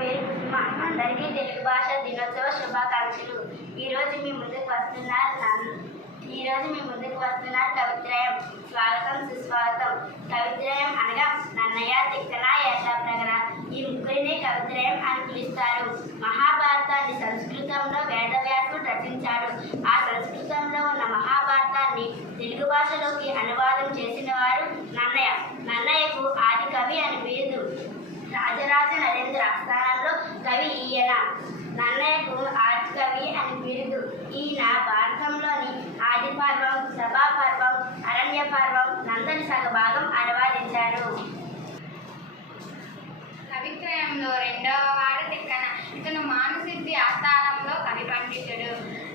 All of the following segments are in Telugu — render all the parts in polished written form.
పేరు కుసుమ. అందరికీ తెలుగు భాష దినోత్సవ శుభాకాంక్షలు. ఈరోజు మీ ముందుకు వస్తున్నారు కవిత్రయం. స్వాగతం సుస్వాగతం. కవిత్రయం అనగా నన్నయ్య, తిక్కన, యశాప్రగర ఈ ముగ్గురినే కవిత్రయం అని పిలుస్తారు. మహాభారతాన్ని సంస్కృతంలో వేదవ్యాసుడు రచించాడు. ఆ సంస్కృతంలో ఉన్న మహాభారతాన్ని తెలుగు భాషలోకి అనువాదం చేసిన వారు నన్నయ్య. నన్నయ్యకు ఆది కవి అని పేరు. రాజరాజ నరేంద్ర ఆస్థానంలో కవి ఈయన. నన్నయ్యకు ఆది కవి అని బిరుదు. ఈయన భారతంలోని ఆది పర్వం, సభా పర్వం, అరణ్య పర్వం, నందని సగభాగం అనువాదించారు. కవిత్రయంలో రెండవ వాడు తిక్కన. ఇతను మానసిద్ధి ఆస్థానంలో కవి పండితుడు.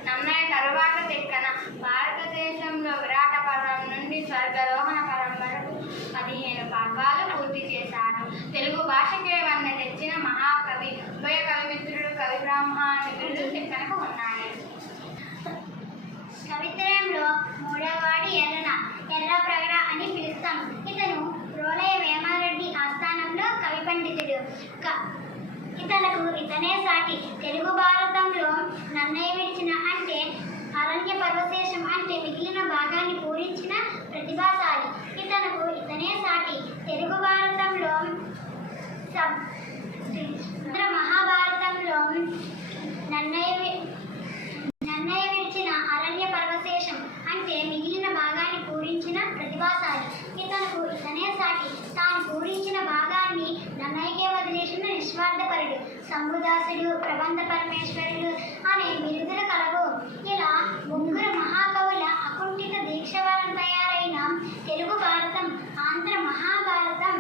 నన్నయ్య తరువాత తిక్కన భారతదేశంలో విరాట పర్వం నుండి స్వర్గరోహణ పర్వం వరకు 15 పర్వాలు పూర్తి చేశారు. తెలుగు భాషకే వన్న తెచ్చిన మహాకవి. ఉభయ కవిమిత్రుడు, కవి బ్రహ్మ అనే బిరుదు తిక్కనకు ఉన్నాయి. కవిత్రయంలో మూడవవాడు ఎర్రప్రగడ అని పిలుస్తాం. ఇతను రోలయ వేమారెడ్డి ఆస్థానంలో కవి పండితుడు. ఇతనికి ఇతనే సాటి. తెలుగు భారతంలో నన్నయ్య విడిచిన అంటే అరణ్య పర్వశేషం అంటే మిగిలిన భాగాన్ని పూరించిన ప్రతిభాశాలి. ఇతనికి ఇతనే సాటి. తెలుగు భారతంలో మహాభారతంలో నన్నయ్య విడిచిన అరణ్య పర్వశేషం అంటే మిగిలిన భాగాన్ని పూరించిన ప్రతిభాశాలి. ఇతనికి ఇతనే సాటి. తాను పూరించిన భాగాన్ని నన్నయ్యకే వదిలేసిన నిస్వార్థపరుడు. శంభుదాసుడు, ప్రబంధ పరమేశ్వరుడు అనే బిరుదులు కలవు. ఇలా ముగ్గురు మహాకవుల అకుంఠిత దీక్ష వలన తయారైన తెలుగు భారతం ఆంధ్ర మహాభారతం